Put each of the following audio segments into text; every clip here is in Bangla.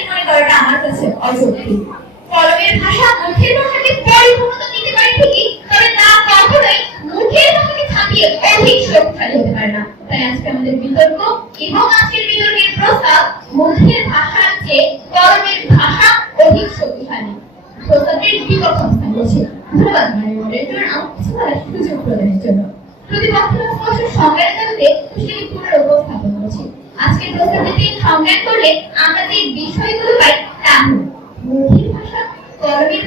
শক্তিশালী মনে করাটা আমার কাছে অযৌক্তিক। কলমের ভাষা মুখের ভাষাকে পরিপূর্ণতা দিতে পারে ঠিকই, তবে তা কখনোই মুখের ভাষাকে থামিয়ে অধিক শক্তিশালী হতে পারে না। তাই আজকে আমাদের বিতর্ক এবং আজকের বিতর্কের প্রস্তাব মুখের ভাষার চেয়ে কলমের ভাষা অধিক শক্তিশালী। প্রস্তাবের বিপক্ষ অবস্থান করছে ধন্যবাদ মডারেটর আমার সুযোগ প্রদানের জন্য। প্রতিপক্ষের অবশ্য সংজ্ঞার জগতে সেটি পুনরুপস্থাপন করেছে। আজকের প্রস্তাবটিতে সংজ্ঞান করলে আমরা যে বিষয়গুলো পাই তা হল মুখের ভাষা কলমের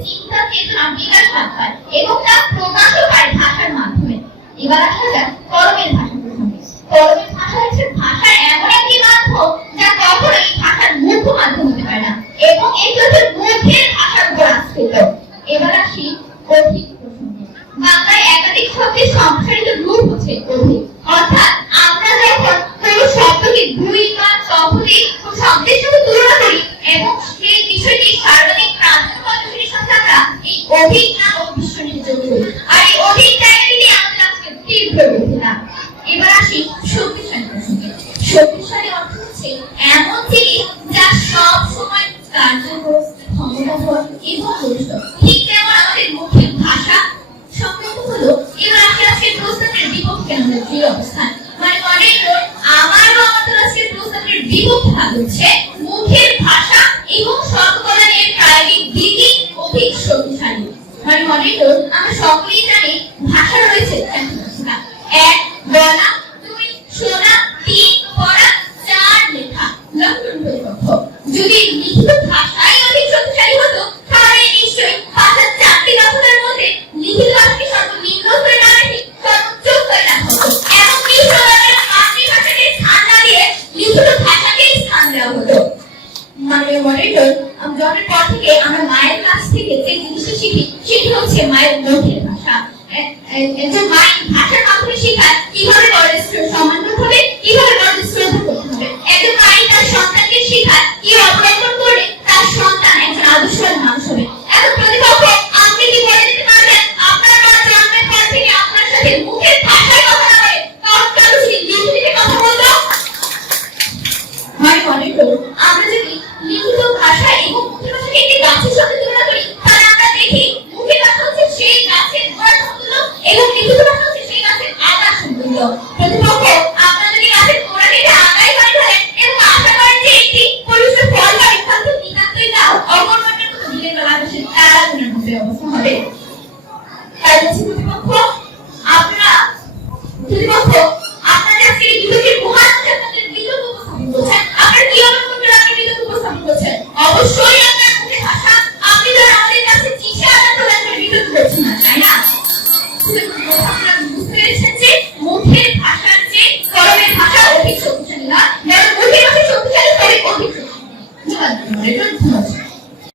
মধ্যে চিন্তা বিকাশ লাভ পায় এবং তা প্রকাশও পায় ভাষার মাধ্যমে এবার আসা যাক কলমের ভাষা প্রসঙ্গে কলমের ভাষা হচ্ছে ভাষার এমন একটি মাধ্যম যা কখনোই ভাষার মুখ্য মাধ্যম হতে পারে না এবং এটি হচ্ছে মুখের ভাষার উপর আশ্রিত এবার আসি অধিক বাংলায় একাধিক শব্দের সম্প্রসারিত রূপ হচ্ছে অধিক অর্থাৎ আমরা যখন কোনো শব্দকে দুই বা ততোধিক শব্দের জিনিস যা সব সময় কার্যকর এবং আমাদের ভাষা হলো, এবার আসি আজকের প্রস্তাবের বিপক্ষে আমাদের যে অবস্থান মানে মনে করুন ভাষা এবং সর্বকলানের প্রায়োগিক দিকই অধিক মানে মনে করুন আমরা সকলেই জানি, ভাষা রয়েছে মানে মনিটর জন্মের থেকে আমরা মায়ের কাছ থেকে যে জিনিসটা শিখি, সেটি হচ্ছে মায়ের মুখের ভাষা। একজন মায়ের ভাষার తిరిగినప్పుడు